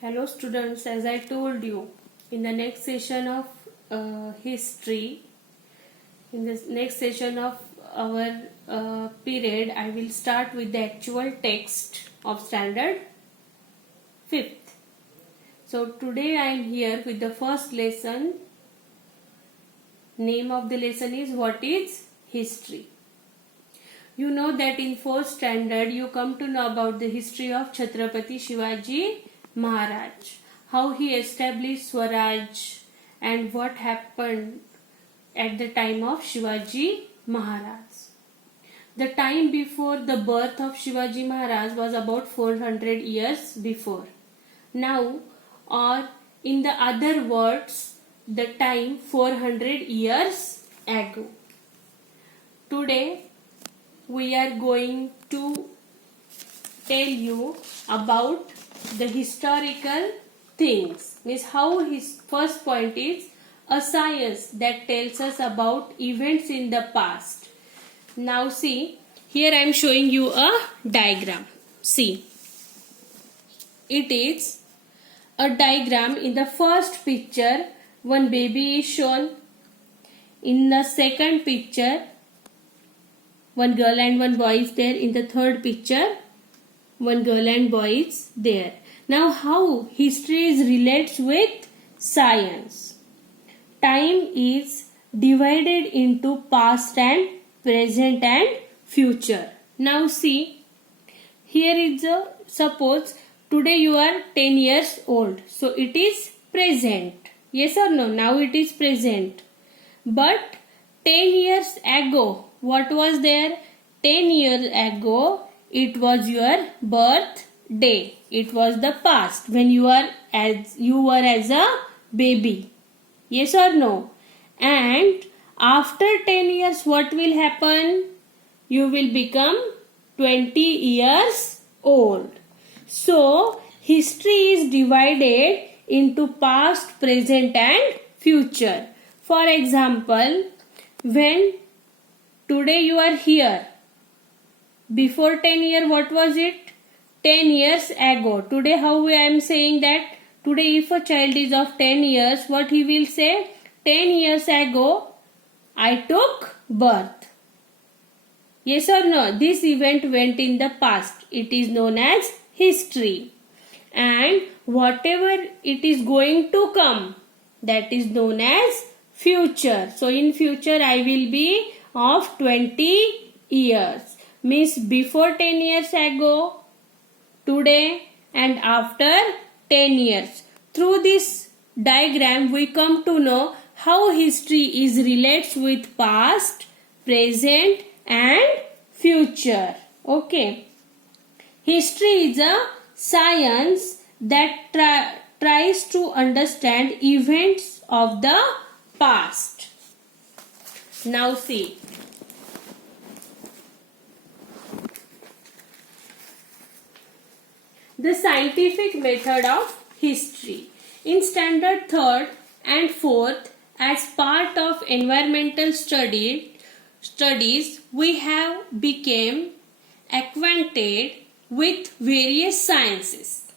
Hello students, as I told you in the next session of history, in this next session of our period, I will start with the actual text of standard 5th. So today I am here with the first lesson. Name of the lesson is What is History? You know that in 4th standard you come to know about the history of Chhatrapati Shivaji Maharaj, how he established Swaraj and what happened at the time of Shivaji Maharaj. The time before the birth of Shivaji Maharaj was about 400 years before. Now, or in the other words, the time 400 years ago. Today, we are going to tell you about the historical things. Means how his first point is a science that tells us about events in the past. Now see, here I am showing you a diagram. See, it is a diagram. In the first picture, one baby is shown. In the second picture, one girl and one boy is there. In the third picture, one girl and boy is there. Now how history relates with science. Time is divided into past and present and future. Now see, here is a, suppose today you are 10 years old. So it is present. Yes or no? Now it is present. But 10 years ago, what was there? 10 years ago, it was your birthday. It was the past when you were as a baby. Yes or no? And after 10 years, what will happen? You will become 20 years old. So, history is divided into past, present and future. For example, when today you are here, before 10 years, what was it? 10 years ago. Today, how I am saying that? Today, if a child is of 10 years, what he will say? 10 years ago, I took birth. Yes or no? This event went in the past. It is known as history. And whatever it is going to come, that is known as future. So, in future, I will be of 20 years. Means before 10 years ago, today and after 10 years. Through this diagram, we come to know how history is relates with past, present and future. Okay. History is a science that tries to understand events of the past. Now see. The scientific method of history. In standard 3rd and 4th, as part of environmental studies, we have become acquainted with various sciences.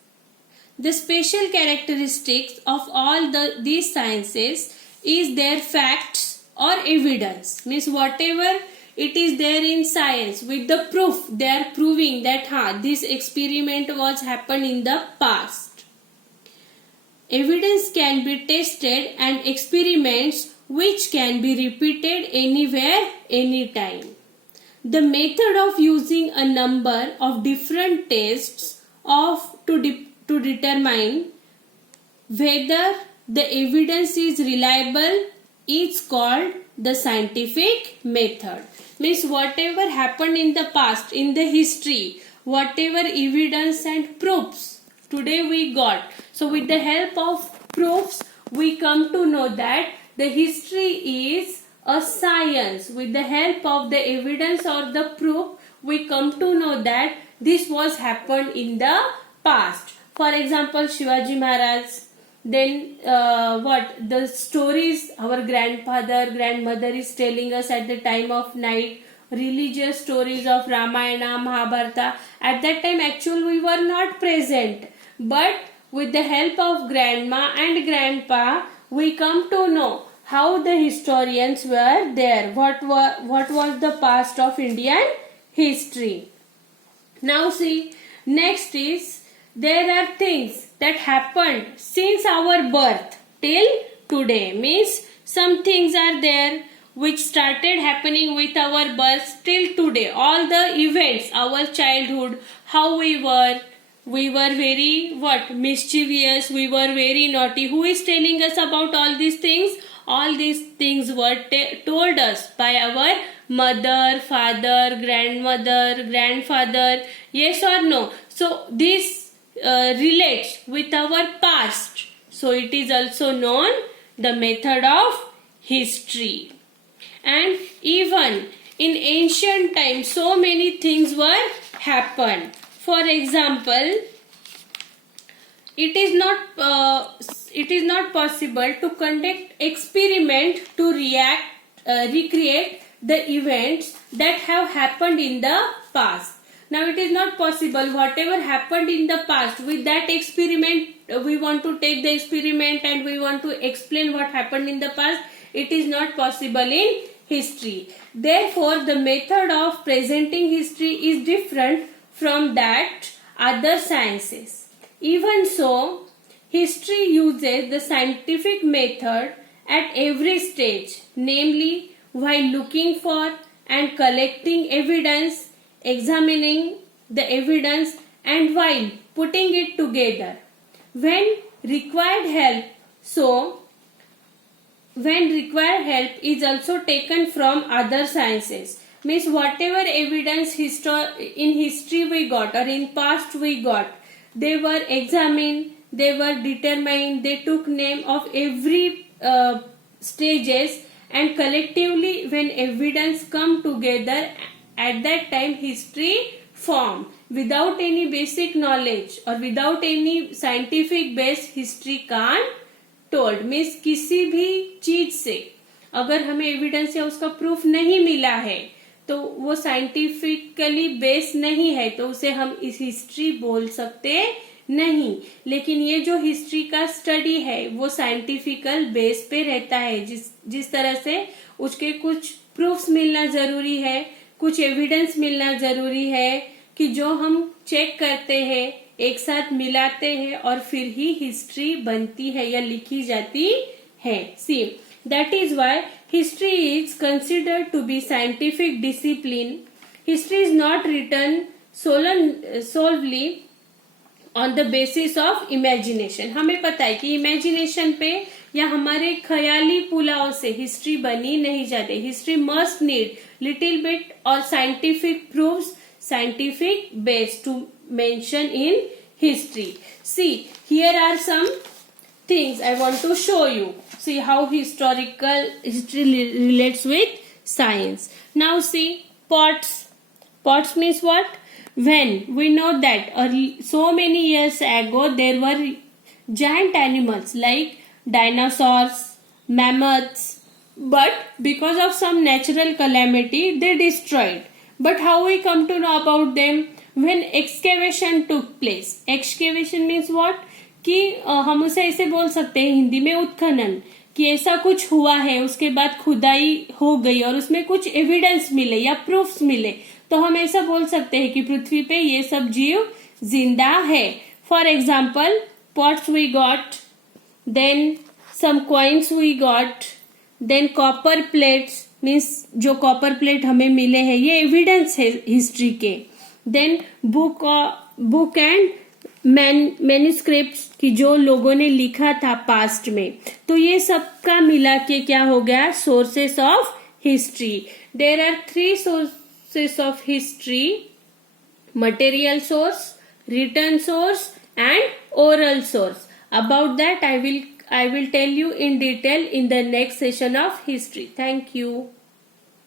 The special characteristics of all these sciences is their facts or evidence. Means whatever it is there in science with the proof, they are proving that this experiment was happened in the past. Evidence can be tested and experiments which can be repeated anywhere, anytime. The method of using a number of different tests to determine whether the evidence is reliable is called the scientific method. Means whatever happened in the past, in the history, whatever evidence and proofs today we got. So with the help of proofs, we come to know that the history is a science. With the help of the evidence or the proof, we come to know that this was happened in the past. For example, Shivaji Maharaj. Then the stories our grandmother is telling us at the time of night, religious stories of Ramayana, Mahabharata. At that time actually we were not present, but with the help of grandma and grandpa, we come to know how the historians were there, what was the past of Indian history. Now see, next is, there are things that happened since our birth till today. Means some things are there which started happening with our birth till today. All the events, our childhood, how we were very mischievous, we were very naughty. Who is telling us about all these things? All these things were told us by our mother, father, grandmother, grandfather. Yes or no? So this relates with our past. So it is also known the method of history. And even in ancient times, so many things were happened. For example, it is not possible to conduct experiment to recreate the events that have happened in the past. Now it is not possible. Whatever happened in the past, with that experiment, we want to take the experiment and we want to explain what happened in the past. It is not possible in history. Therefore, the method of presenting history is different from that other sciences. Even so, history uses the scientific method at every stage, namely while looking for and collecting evidence, examining the evidence, and while putting it together. When required help is also taken from other sciences. Means whatever evidence in history we got or in past we got, they were examined, they were determined, they took name of every stages, and collectively when evidence come together, at that time history formed. Without any basic knowledge or without any scientific base, history can't told. Means किसी भी चीज से अगर हमें evidence या उसका proof नहीं मिला है तो वो साइंटिफिकली बेस नहीं है, तो उसे हम इस हिस्ट्री बोल सकते नहीं. लेकिन ये जो हिस्ट्री का स्टडी है वो साइंटिफिकल बेस पे रहता है. जिस तरह से उसके कुछ प्रूफ्स मिलना जरूरी है, कुछ एविडेंस मिलना जरूरी है कि जो हम चेक करते हैं, एक साथ मिलाते हैं और फिर ही हिस्ट्री बनती है या लिखी जाती है. See, that is why history is considered to be scientific discipline. History is not written solely on the basis of imagination. हमें पता है कि इमेजिनेशन पे या हमारे ख्याली पुलाव से हिस्ट्री बनी नहीं जाती. History must need little bit और scientific proofs, scientific base to mention in history. See, here are some things I want to show you. See how history relates with science. Now see, pots. Pots means what? When we know that so many years ago there were giant animals like dinosaurs, mammoths, but because of some natural calamity they destroyed. But how we come to know about them? When excavation took place. Excavation means what? कि हम उसे ऐसे बोल सकते हैं हिंदी में उत्खनन, कि ऐसा कुछ हुआ है, उसके बाद खुदाई हो गई और उसमें कुछ एविडेंस मिले या प्रूफ्स मिले, तो हम ऐसा बोल सकते हैं कि पृथ्वी पे ये सब जीव जिंदा है. For example, pots we got, then some coins we got, then copper plates. Means जो कॉपर प्लेट हमें मिले हैं ये एविडेंस है हिस्ट्री के. देन बुक एंड मैन्युस्क्रिप्ट्स, कि जो लोगों ने लिखा था पास्ट में, तो ये सब का मिला के क्या हो गया? Sources of history. There are 3 sources of history: material source, written source and oral source. About that I will tell you in detail in the next session of history. Thank you.